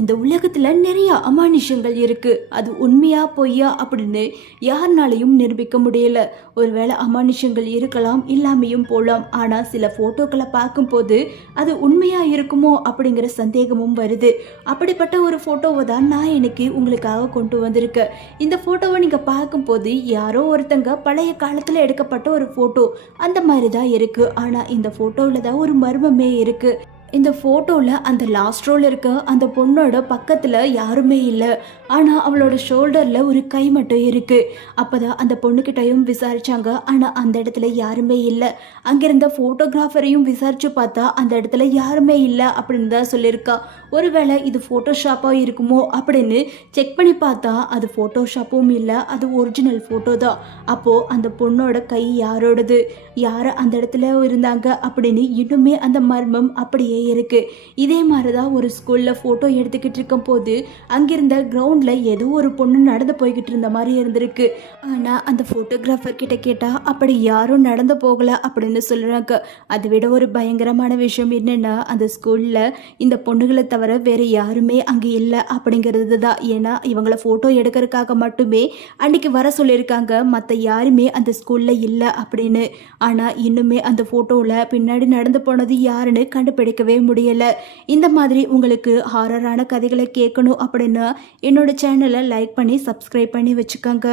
இந்த உலகத்துல நிறைய அமானுஷங்கள் இருக்கு. அது உண்மையா பொய்யா அப்படின்னு யாருனாலையும் நிரூபிக்க முடியல. ஒருவேளை அமானுஷங்கள் இருக்கலாம், இல்லாமையும் போலாம். ஆனா சில போட்டோக்களை பார்க்கும்போது அது உண்மையா இருக்குமோ அப்படிங்கிற சந்தேகமும் வருது. அப்படிப்பட்ட ஒரு போட்டோவை தான் நான் இன்னைக்கு உங்களுக்காக கொண்டு வந்திருக்கேன். இந்த போட்டோவை நீங்க பார்க்கும்போது யாரோ ஒருத்தங்க பழைய காலத்துல எடுக்கப்பட்ட ஒரு போட்டோ அந்த மாதிரி தான் இருக்கு. ஆனா இந்த போட்டோவில் தான் ஒரு மர்மமே இருக்கு. இந்த ஃபோட்டோவில் அந்த லாஸ்ட் ரோல் இருக்க அந்த பொண்ணோட பக்கத்தில் யாருமே இல்லை. ஆனால் அவளோட ஷோல்டரில் ஒரு கை மட்டும் இருக்குது. அப்போ தான் அந்த பொண்ணுக்கிட்டையும் விசாரித்தாங்க. ஆனால் அந்த இடத்துல யாருமே இல்லை. அங்கிருந்த ஃபோட்டோகிராஃபரையும் விசாரித்து பார்த்தா அந்த இடத்துல யாருமே இல்லை அப்படின்னு தான் சொல்லியிருக்கா. ஒருவேளை இது ஃபோட்டோஷாப்பாக இருக்குமோ அப்படின்னு செக் பண்ணி பார்த்தா அது ஃபோட்டோஷாப்பும் இல்லை, அது ஒரிஜினல் ஃபோட்டோ தான். அப்போது அந்த பொண்ணோட கை யாரோடது, யார் அந்த இடத்துல இருந்தாங்க அப்படின்னு இன்னுமே அந்த மர்மம் அப்படியே இருக்கு. இதே மாதிரிதான் ஒரு ஸ்கூல்ல போட்டோ எடுத்துக்கிட்டு இருக்கும் போது அங்கிருந்த கிரவுண்ட்ல ஏதோ ஒரு பொண்ணு நடந்து போய்கிட்டு இருந்த மாதிரி இருந்திருக்கு. ஆனா அந்த போட்டோகிராஃபர் கிட்ட கேட்டா அப்படி யாரும் நடந்து போகல அப்படின்னு சொல்றாங்க. அதை விட ஒரு பயங்கரமான விஷயம் என்னன்னா, அந்த ஸ்கூல்ல இந்த பொண்ணுகளை தவிர வேற யாருமே அங்க இல்லை அப்படிங்கிறது தான். ஏன்னா இவங்களை போட்டோ எடுக்கிறதுக்காக மட்டுமே அன்னைக்கு வர சொல்லியிருக்காங்க, மற்ற யாருமே அந்த ஸ்கூல்ல இல்லை அப்படின்னு. ஆனா இன்னுமே அந்த போட்டோல பின்னாடி நடந்து போனது யாருன்னு கண்டுபிடிக்கவே முடியல. இந்த மாதிரி உங்களுக்கு ஹாரரான கதைகளை கேட்கணும் அப்படின்னா என்னோட சேனலை லைக் பண்ணி சப்ஸ்கிரைப் பண்ணி வச்சுக்கோங்க.